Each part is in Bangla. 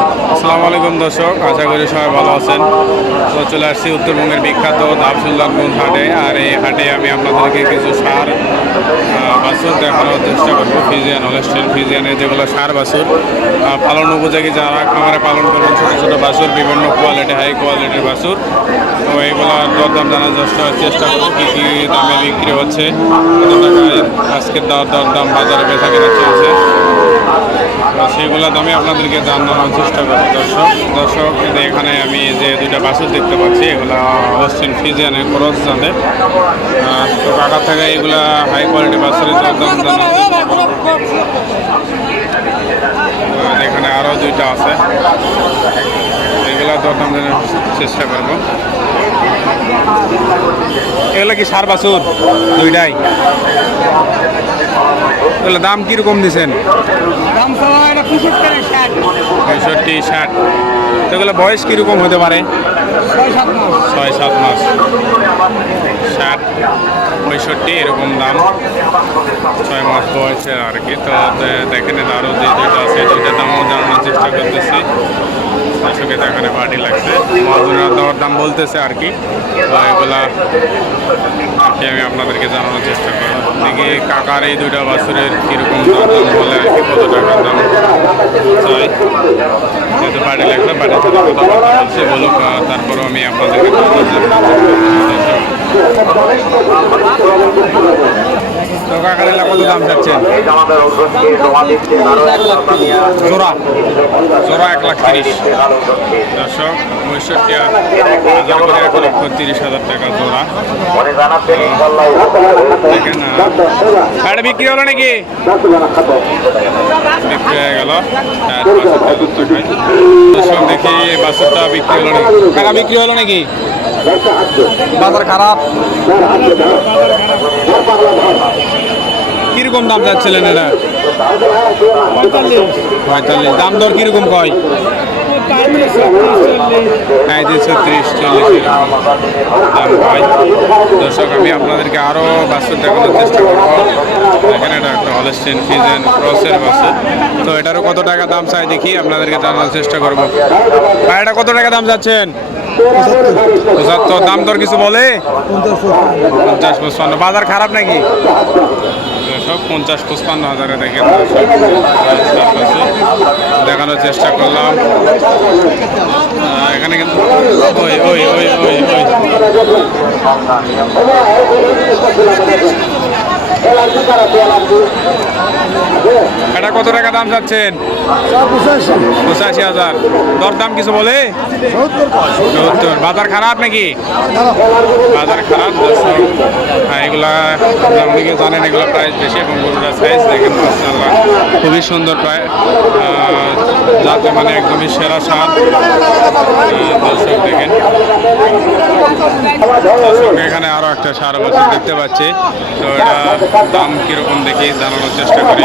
আসসালামু আলাইকুম দর্শক, আশা করি সবাই ভালো আছেন। তো চলে আসছি উত্তরবঙ্গের বিখ্যাত দাবসুল্লাহগঞ্জ হাটে। আর এই হাটে আমি আপনাদেরকে কিছু সার বাছুর দেখানোর চেষ্টা করব। ফিজিয়ান হলেস্টেন ফিজিয়ানের যেগুলো সার, বাছুর। পালন উপযোগী যারা খামারে পালন করবেন, ছোটো ছোটো বাছুর, বিভিন্ন কোয়ালিটি হাই কোয়ালিটির বাছুর। তো এগুলো দরদাম জানার চেষ্টা- চেষ্টা করব কী কী দামে বিক্রি হচ্ছে আজকের দর দরদাম বাজারে বেচা কেনা চলছে। তো সেগুলো দামে আপনাদেরকে জানানোর চেষ্টা করব। দর্শক দর্শক এখানে আমি যে দুইটা বাছুর দেখতে পাচ্ছি, এগুলো ওয়েস্টার্ন ফিজিয়ানের ক্রস জানে তো কাকা থেকে এগুলা হাই কোয়ালিটি বাছুরের দাম এখানে আরও দুইটা আছে। এগুলা দরদাম জানার চেষ্টা করব। এগুলো কি সার বাছুর দুইটাই। এগুলো দাম কীরকম দিছেন? দাম পঁয়ষট্টি ষাট। এগুলো বয়স কীরকম হতে পারে? ছয় সাত মাস। ষাট পঁয়ষট্টি এরকম দাম। ছয় মাস বয়সের আর কি। তো দেখেন আরও যে দুইটা আছে দুইটার দামও জানানোর চেষ্টা করতেছি। দর্শকে দেখানে পার্টি লাগছে মহাজনরা দেওয়ার দাম বলতেছে আর কি। তো এগুলা আর কি আমি আপনাদেরকে জানানোর চেষ্টা করব। দেখি কাকার এই দুইটা বাছুরের কীরকম দাম দাম বলে আর কি কত টাকার দাম। চাই যেহেতু পার্টি লাগছে পার্টির সাথে কথাবার্তা বলছে বলুক তারপরও আমি আপনাদেরকে। তো কত দাম চাচ্ছেন এক লাখ হাজার টাকা বিক্রি হলো নাকি? বিক্রি হয়ে গেল। বাষট্টি দর্শক, দেখি এই বাছুরটা বিক্রি হলো নাকি? বিক্রি হলো নাকি? বাজার খারাপ। কীরকম দাম যাচ্ছিলেন এটা পঁয়তাল্লিশ। দাম দর কীরকম কয়? পঁয়ত্রিশ ছত্রিশ চল্লিশ দাম হয় দর্শক আমি আপনাদেরকে আরও বাছুর দেখানোর চেষ্টা করব। দেখেন এটা একটা হলস্টেন ফিজেন ক্রসের বাছুর তো এটারও কত টাকা দাম চাই দেখি আপনাদেরকে জানার চেষ্টা করব। ভাই এটা কত টাকা দাম যাচ্ছেন? পঁচাত্তর দাম দর কিছু বলে? পঞ্চাশ পঁচপান্ন। বাজার খারাপ নাকি? সব পঞ্চাশ পঁচপান্ন হাজারে দেখেন দেখানোর চেষ্টা করলাম। এখানে কিন্তু ওই ওই ওই ওই ওই। এটা কত টাকা দাম যাচ্ছেন পঁচাশি। হাজার। দর দাম কিছু বলে? সত্তর বাজার খারাপ নাকি? বাজার খারাপ হ্যাঁ এগুলা অনেকে জানেন এগুলো প্রাইস বেশি এবং গরুটার সাইজ দেখেন মাশাআল্লাহ। খুবই সুন্দর প্রায় যাতে মানে একদমই সেরা সার দর্শক দেখেন। এখানে আরও একটা সার বছর দেখতে পাচ্ছি। তো এটা দাম কীরকম দেখি জানানোর চেষ্টা করি।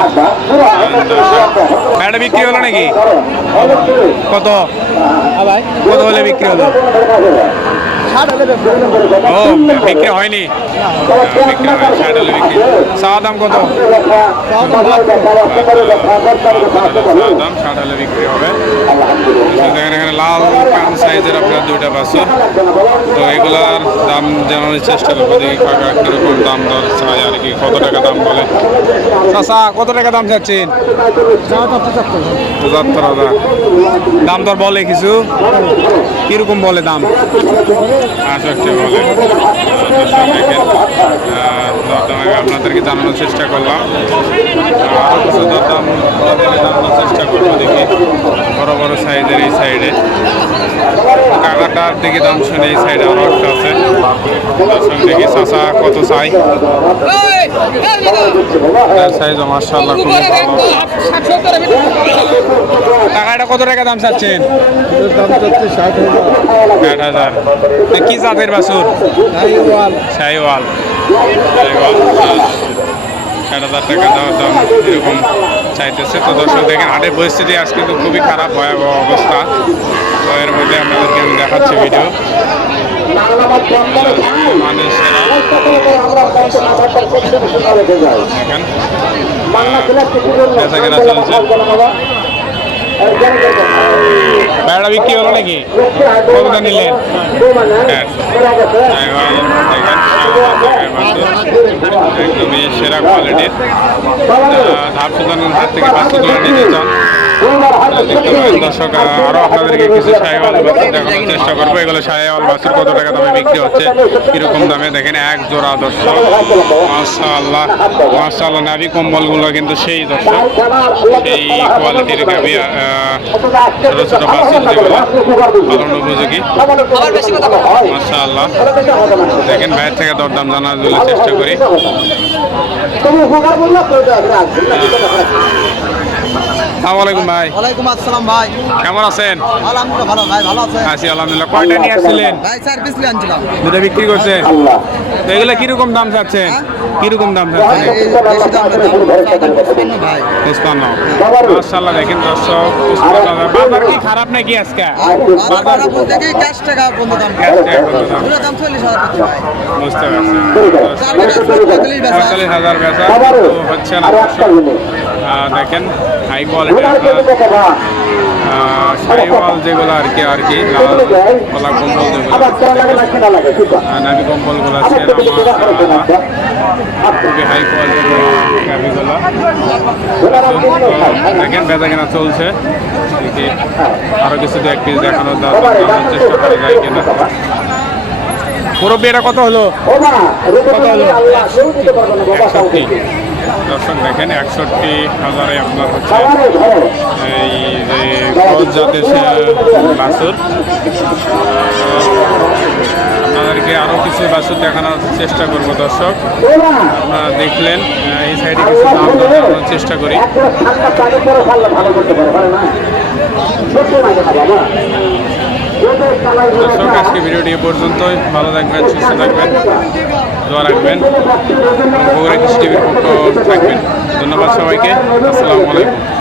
এটা বিক্রি হলো নাকি কত ভাই কত হলে বিক্রি হলে ও বিক্রি হয়নি? বিক্রি হয় হলে বিক্রি চাওয়া দাম কত? দাম হলে বিক্রি হবে। দেখেন এখানে লাল কান সাইজের আপনার দুইটা বাছুর। তো এগুলার দাম জানানোর চেষ্টা করব। দেখি কাকা কীরকম দাম দর চাই আর কি কত টাকা দাম বলে। চাচা কত টাকা দাম চাচ্ছেন? পঁচাত্তর হাজার। দাম দর বলে কিছু? কীরকম বলে দাম? আষট্টি বলে। দরদাম আপনাদেরকে জানানোর চেষ্টা করলাম। আরও কিছু দরদাম জানানোর চেষ্টা করব দেখি, বড় বড় সাইজের এই সাইডে। কাকাটার দিকে দাম শুনে এই সাইডে আরও একটা আছে। দেখি চাষা কত চাই? তার সাইজ মার্শাল্লাহ খুবই টাকাটা কত টাকা দাম চাচ্ছেন? ষাট হাজার। কি জাতের বাছুর? শাহিওয়াল ষাট হাজার টাকা দেওয়ার দাম এরকম চাইতেছে। তো দর্শক দেখেন হাটের পরিস্থিতি আজকে তো খুবই খারাপ ভয়াবহ অবস্থা। এর মধ্যে আপনাদেরকে আমি দেখাচ্ছি ভিডিও বেড়া বিক্রি হলো নাকি? কতটা নিলেন? একদমই সেরা কোয়ালিটির ধাপ সুলতানের হাত থেকে বাচ্চা তুলে নিতে চান। দর্শক আরও আপনাদেরকে কিছু সাহেওয়াল বাছুর দেখানোর চেষ্টা করব। এগুলো সাহেওয়াল বাছুর কত টাকা দামে বিক্রি হচ্ছে কীরকম দামে দেখেন এক জোড়া দর্শক। মাশাআল্লাহ মাশাআল্লাহ নাভি কম্বলগুলো কিন্তু সেই দর্শক সেই কোয়ালিটির গাবি ছোট ছোট বাছুর যেগুলো পালন উপযোগী। মাশাআল্লাহ দেখেন বাইরের থেকে দরদাম জানার জন্য চেষ্টা করি। আসসালামু আলাইকুম ভাই। ওয়ালাইকুম আসসালাম ভাই। কেমন আছেন? আলহামদুলিল্লাহ ভালো ভাই ভালো আছে আছি আলহামদুলিল্লাহ। কয়টা নিয়ে আসছিলেন? ভাই আনছিলাম। দুটো বিক্রি করছেন? তো এগুলো কীরকম দাম চাচ্ছেন? কীরকম দাম চাচ্ছেন? পুষ্পান্ন মাশাআল্লাহ দেখেন দর্শক বাজার কি খারাপ নাকি আজকে? বাজার বলতে কি ক্যাশ টাকা বন্ধ দাম টাকা বন্ধ দাম। পুরো দাম ভাই। বুঝতে বেচা। হচ্ছে না দেখেন হাই কোয়ালিটি শাহিওয়াল যেগুলো আর কি আর কি লাল কলা কম্বল যেগুলো আহ, নাভি কম্বলগুলো আছে খুবই হাই কোয়ালিটির দেখেন বেচা কেনা চলছে। দেখি আরও কিছু দু এক পিস দেখানোর দেখানোর চেষ্টা করা যায় কিনা। মুরব্বী এটা কত হলো? একষট্টি। দর্শক দেখেন, একষট্টি হাজারে আপনার হচ্ছে এই যে ক্রস জাতের বাছুর। আপনাদেরকে আরও কিছু বাছুর দেখানোর চেষ্টা করব দর্শক। আপনারা দেখলেন, এই সাইডে কিছু দাম দর জানানোর চেষ্টা করি। দর্শক, আজকে ভিডিওটি এ পর্যন্তই। ভালো থাকবেন, সুস্থ থাকবেন। দোয়া রাখবেন। বগুড়া কৃষি টিভির পক্ষ থাকবেন। ধন্যবাদ সবাইকে। আসসালামু আলাইকুম।